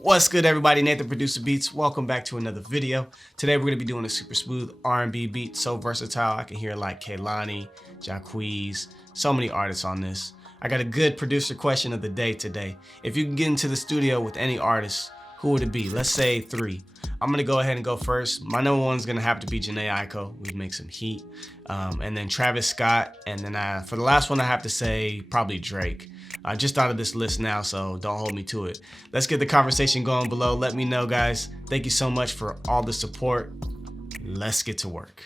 What's good, everybody? Nathan Producer Beats. Welcome back to another video. Today we're gonna be doing a super smooth R&B beat, so versatile. I can hear like Kehlani, Jacquees, so many artists on this. I got a good producer question of the day today. If you can get into the studio with any artist, who would it be? Let's say 3. I'm gonna go ahead and go first. My number 1's gonna have to be Jhené Aiko. We'd make some heat. And then Travis Scott. And then for the last one, I have to say probably Drake. I just thought of this list now, so don't hold me to it. Let's get the conversation going below. Let me know, guys. Thank you so much for all the support. Let's get to work.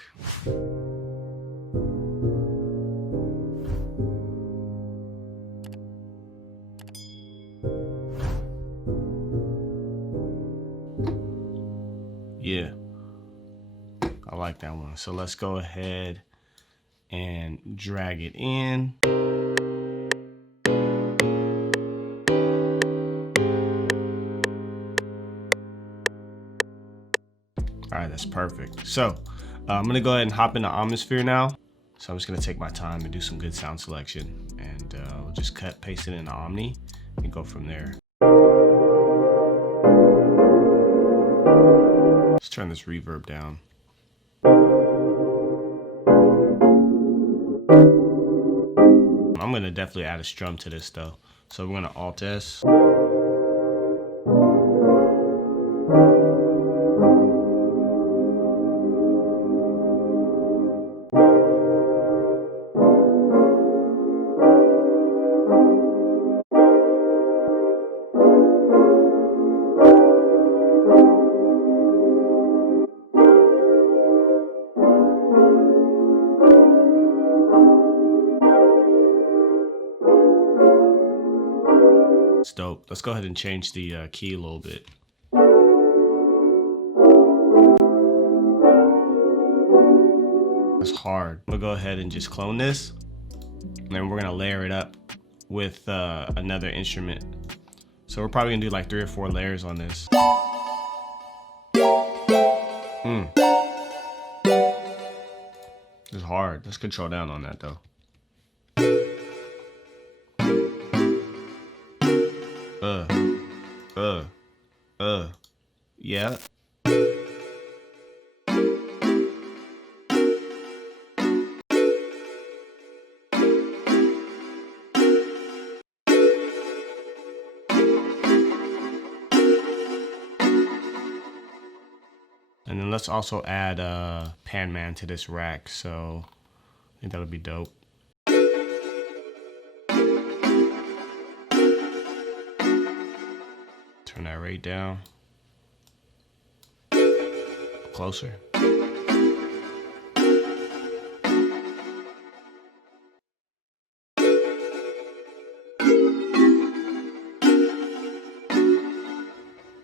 Yeah, I like that one. So let's go ahead and drag it in. All right, that's perfect. So I'm gonna go ahead and hop into Omnisphere now. So I'm just gonna take my time and do some good sound selection, and we'll just cut, paste it into Omni, and go from there. Let's turn this reverb down. I'm gonna definitely add a strum to this though. So we're gonna Alt S. It's dope. Let's go ahead and change the key a little bit. That's hard. We'll go ahead and just clone this, and then we're gonna layer it up with another instrument. So we're probably gonna do like 3 or 4 layers on this. It's hard. Let's control down on that though. Yeah. And then let's also add Pan Man to this rack. So I think that'll be dope. Turn that rate down. Closer.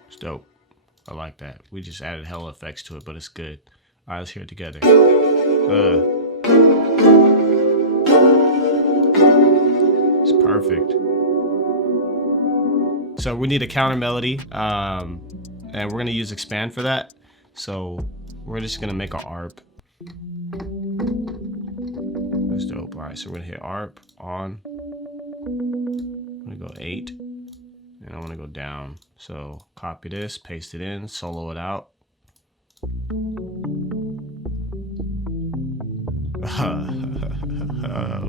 It's dope. I like that. We just added hella effects to it, but it's good. All right, let's hear it together. It's perfect. So we need a counter melody, and we're gonna use expand for that. So we're just gonna make an ARP. That's dope. All right, so we're gonna hit ARP on. I'm gonna go 8, and I wanna go down. So copy this, paste it in, solo it out.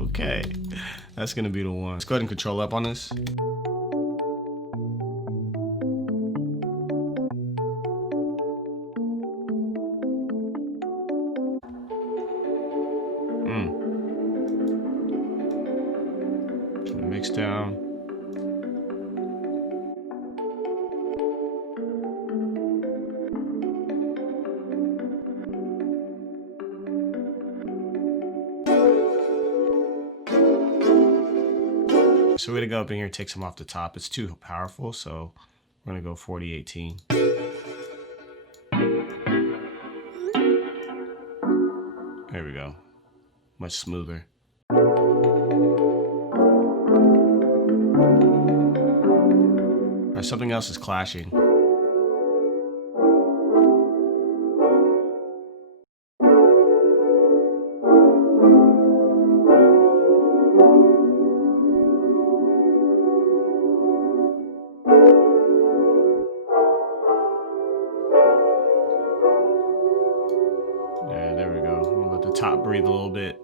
Okay, that's gonna be the one. Let's go ahead and control up on this. Turn the mix down. So we're gonna go up in here and take some off the top. It's too powerful, so we're gonna go 40-18. There we go. Much smoother. Or something else is clashing. top breathe a little bit.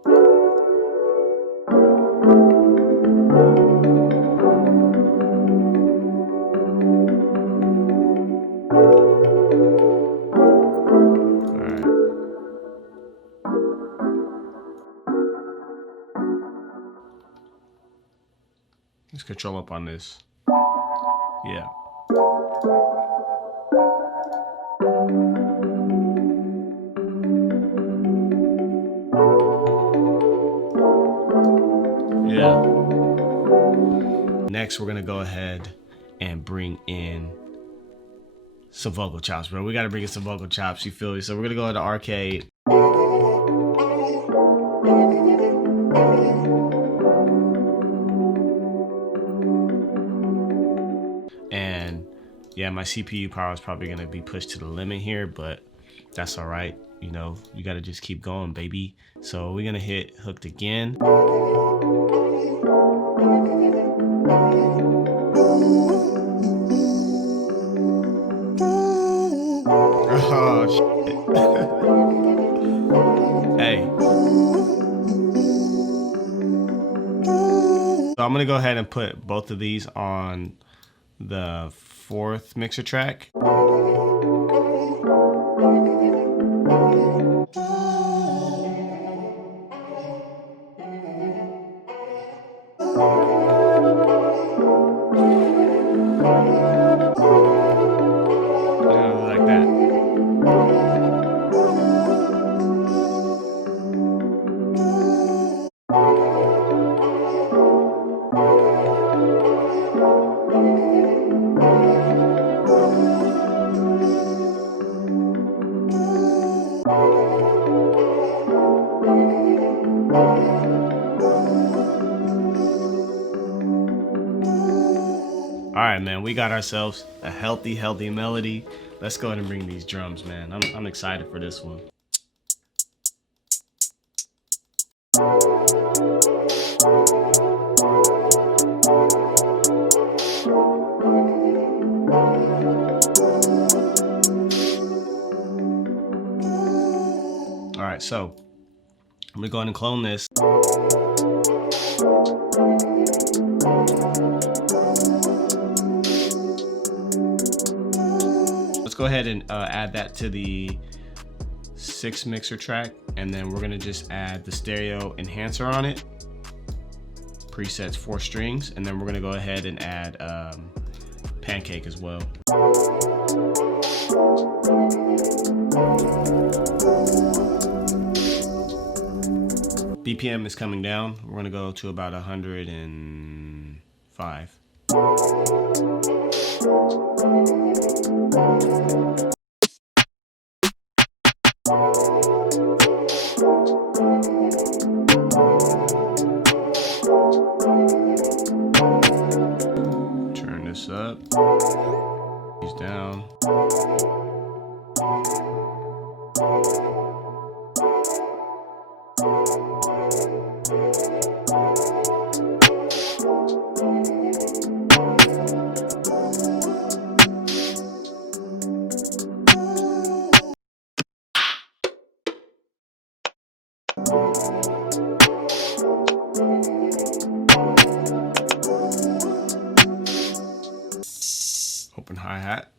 Let's control up on this. Yeah. Yeah. Next, we're gonna go ahead and bring in some vocal chops, bro. We gotta bring in some vocal chops, you feel me? So we're gonna go into Arcade. And yeah, my CPU power is probably gonna be pushed to the limit here, but that's all right. You know, you gotta just keep going, baby. So we're gonna hit hooked again. Oh, shit. Hey. So I'm gonna go ahead and put both of these on the 4th mixer track. Like that. All right, man, we got ourselves a healthy melody. Let's go ahead and bring these drums, man. I'm excited for this one. All right, so I'm gonna go ahead and clone this. Let's go ahead and add that to the 6th mixer track, and then we're gonna just add the stereo enhancer on it. Presets 4 strings, and then we're gonna go ahead and add Pancake as well. BPM is coming down. We're gonna go to about 105. Turn this up. He's down. Open hi-hat.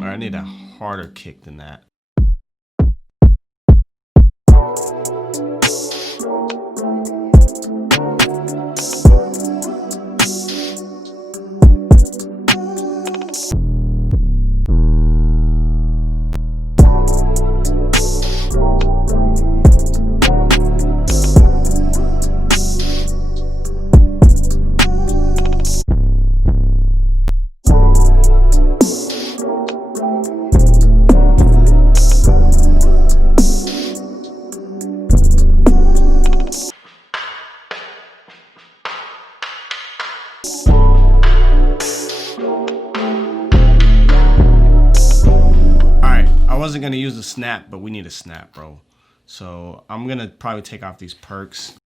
I need a harder kick than that. I wasn't gonna use the snap, but we need a snap, bro. So I'm gonna probably take off these perks.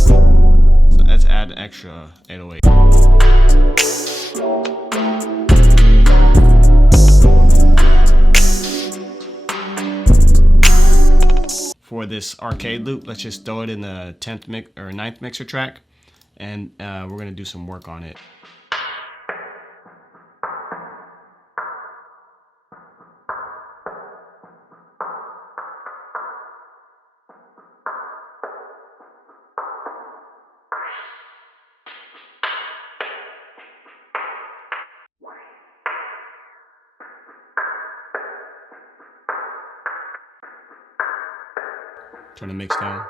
So let's add an extra 808. For this arcade loop, let's just throw it in the 10th mix or 9th mixer track, and we're gonna do some work on it. Turn the mix down.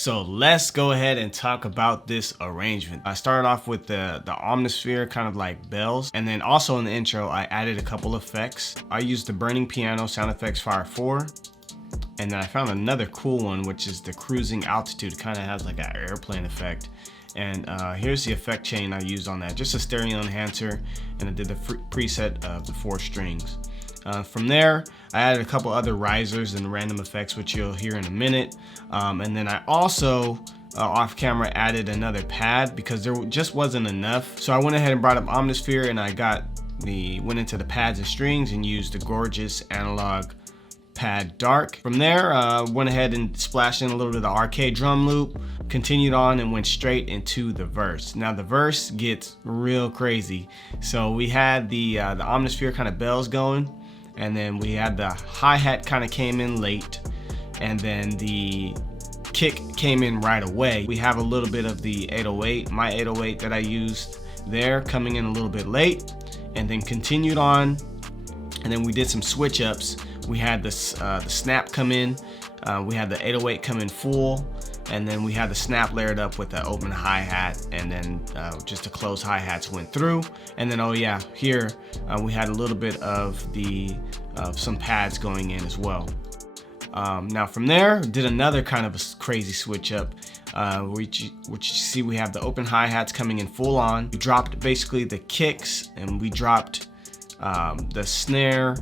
So let's go ahead and talk about this arrangement. I started off with the Omnisphere, kind of like bells, and then also in the intro I added a couple effects. I used the burning piano sound effects Fire 4, and then I found another cool one, which is the cruising altitude. It kind of has like an airplane effect. And here's the effect chain I used on that, just a stereo enhancer, and I did the preset of the 4 strings. From there, I added a couple other risers and random effects, which you'll hear in a minute. And then I also, off camera, added another pad because there just wasn't enough. So I went ahead and brought up Omnisphere, and I went into the pads and strings and used the gorgeous analog pad dark. From there, went ahead and splashed in a little bit of the arcade drum loop, continued on and went straight into the verse. Now the verse gets real crazy. So we had the Omnisphere kind of bells going, and then we had the hi-hat kind of came in late, and then the kick came in right away. We have a little bit of the 808, my 808 that I used there, coming in a little bit late, and then continued on, and then we did some switch ups. We had the snap come in, we had the 808 come in full, and then we had the snap layered up with the open hi-hat, and then just the closed hi-hats went through. And then, oh yeah, here we had a little bit of some pads going in as well. Now from there, did another kind of a crazy switch up, which you see we have the open hi-hats coming in full on. We dropped basically the kicks, and we dropped the snare,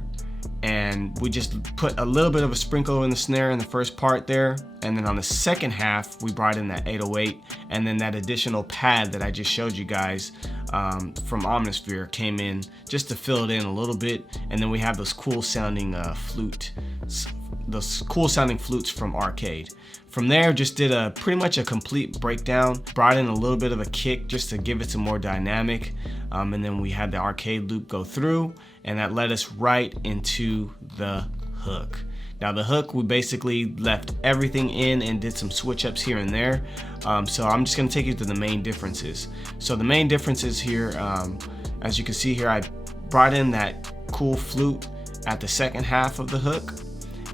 and we just put a little bit of a sprinkle in the snare in the first part there, and then on the second half we brought in that 808, and then that additional pad that I just showed you guys from Omnisphere came in just to fill it in a little bit. And then we have those cool sounding flutes from arcade. From there, just did pretty much a complete breakdown, brought in a little bit of a kick just to give it some more dynamic, and then we had the arcade loop go through, and that led us right into the hook. Now the hook, we basically left everything in and did some switch ups here and there. So I'm just gonna take you to the main differences. So the main differences here, as you can see here, I brought in that cool flute at the second half of the hook,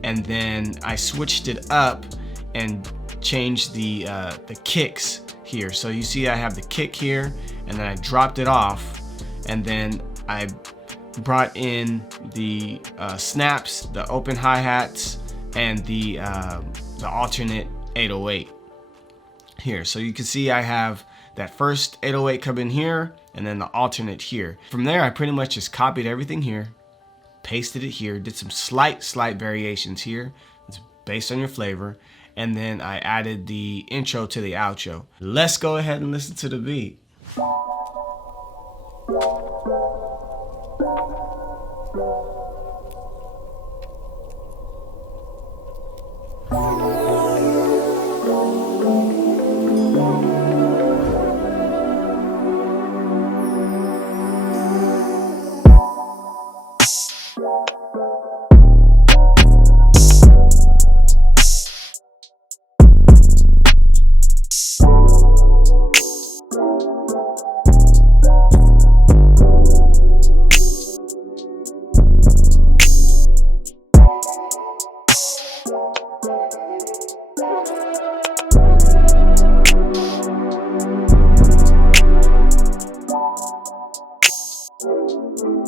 and then I switched it up and changed the kicks here. So you see I have the kick here, and then I dropped it off, and then I brought in the snaps, the open hi-hats, and the alternate 808 here. So you can see I have that first 808 come in here, and then the alternate here. From there, I pretty much just copied everything here, pasted it here, did some slight variations here. It's based on your flavor. And then I added the intro to the outro. Let's go ahead and listen to the beat. you.